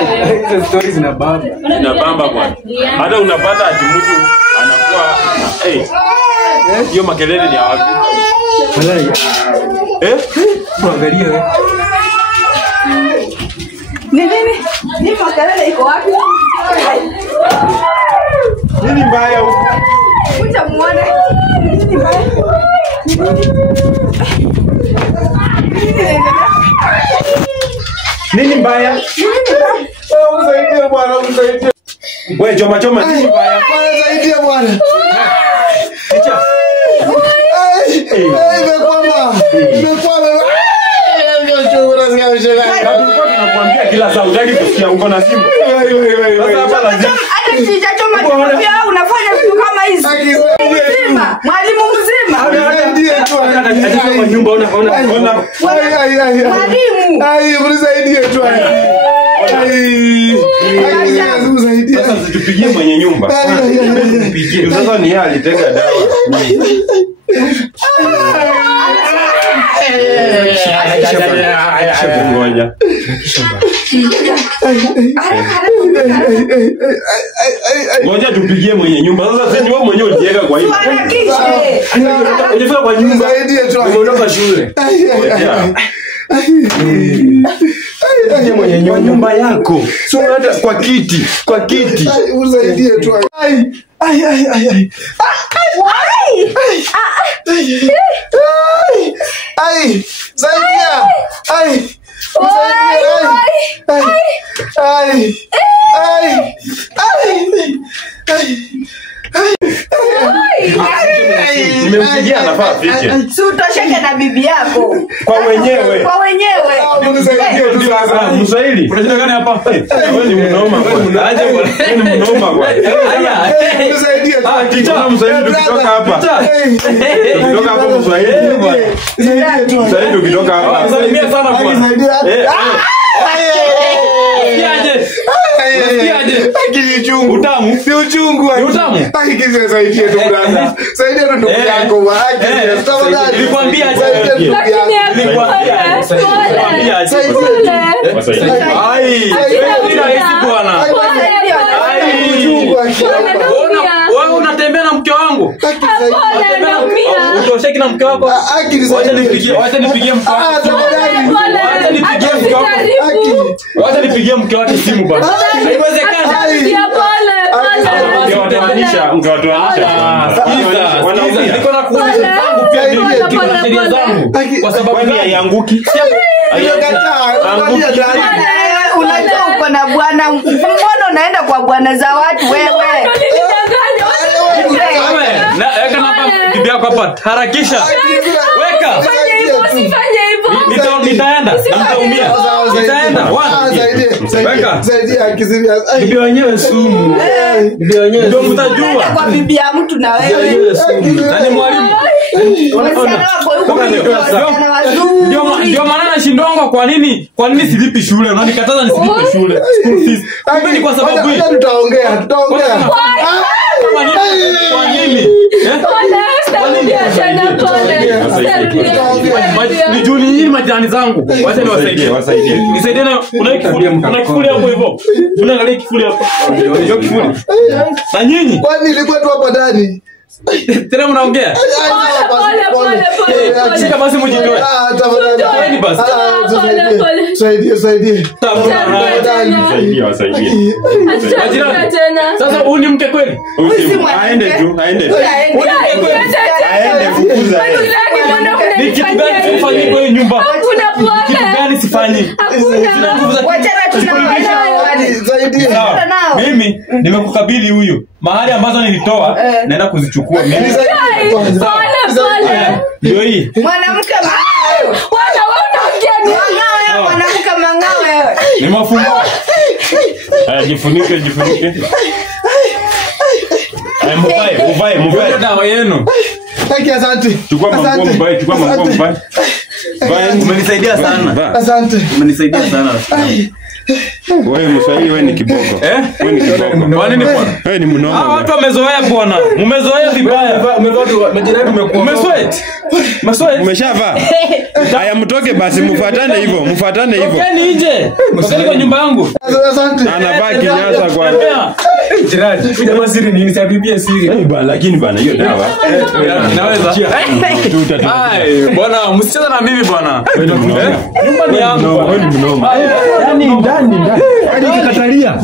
Hizo stories zinabamba. Zinabamba bwana. Hata unapata ati mtu anakuwa hiyo makelele ni wapi? Walai. Muangalie wewe. Nini? Ni makelele iko wapi? Nini mbaya huko? Kuja muone. Nini mbaya? Nini mbaya? Msaidie bwana, msaidie. Wewe choma nini mbaya? Bwana saidia bwana. Acha. Imekwama. Tunakuambia kila saa utaki kusikia uko na simu. Sasa hapa lazima hata sijachoma pia unafanya vitu kama hizi. Mzima, mwalimu mzima. kwa nyumba ona. Mwalimu. Mnisaidie tu. Sasa tupigie mwenye nyumba. Tupigie. Sasa ni yeye alitega dawa. Ngoja. Ngoja tupigie mwenye nyumba. Sasa sasa wewe mwenyewe uliweka kwa hiyo. Unafanya kwa nyumba. Umeondoka shule. Ngoja mwenye nyumba yako. Sio hata kwa kiti. Usaidie tu. Nimempigia anafaa afike. Si utosheke na bibi yako. Kwa wenyewe. Mnisaidie tu sasa. Mswahili. Unajua gani hapa? Wewe ni mnoma bwana. Aje bwana. Wewe ni mnoma bwana. Haya. Mnisaidie tu. Kichwa Mswahili tukitoka hapa. Tukitoka hapa Mswahili bwana. Mswahili tukitoka hapa. Salimia sana bwana. Siaje. Akichungu. Utamu. Si uchungu. Ni utamu. Akikize saidia tu brother. Saidia tu ndugu yako wa. Nilikwambia aje. Ai. Bwana. Wewe unatembea na mke wangu? Utosheki na mke wako? Wacha nipigie mke wako. Wacha nipigie mke wako simu bwana. Haiwezekani. Niko na kuuliza zangu pia niko sheria zangu. Kwa sababu ni haianguki. Unajua uko na bwana, mbona unaenda kwa bwana za watu wewe? Na weka namba bibi yako hapa. Harakisha. Weka. Nitaenda. Nitaumia. Nitaenda. Weka. Bibi wenyewe sumu. Bibi wenyewe ndio mtajua. Kwa bibi ya mtu na wewe. Nani mwalimu? Ndio maana nashindonga kwa nini? Kwa nini silipi shule? Unanikataza nisilipe shule. School fees. Kumbe ni kwa sababu hii. Tutaongea. Kwa nini? Ni juni hii majirani zangu. Wacha niwasaidie. Nisaidie na una kifuli hapo hivyo. Unaangalia kifuli hapo. Ndio kifuli. Na nyinyi? Kwani nilikuwa tu hapa ndani? Tena mnaongea? Pole. Shika basi mjitoe. Tafadhali basi. Saidie. Wasaidie. Sasa huyu ni mke kweli? Aende tu. Ni kitu gani sifanyi kwa hii nyumba? Kitu gani sifanyi? Mimi nimekukabili huyu. Mahali ambazo nilitoa naenda kuzichukua mimi. Ndio hii. Mwanamke wewe unaongea nini? Mwanamke mangao wewe. Ni mafumbo. Jifunike. Mvae dawa yenu. Asante. Chukua manguo mvae. Umenisaidia sana. Asante. Umenisaidia sana. Wewe Mswahili, wewe ni kiboko. Wewe ni kiboko. Kwa nini bwana? Wewe ni mnoma. Watu wamezoea bwana. Mmezoea vibaya. Majirani umekuwa. Umesweat. Umeshavaa. Haya mtoke basi mfuatane hivyo. Tokeni nje. Tokeni kwa nyumba yangu. Asante. Anavaa kinyasa kwa. Jirani, jamaa siri nini? Sitapipia siri. Lakini bana hiyo dawa. Inaweza. Ai, bwana msicheze na mimi bwana. Nyumba ni yangu. Wewe ni mnoma. Yaani ndani. Hadi kikatalia.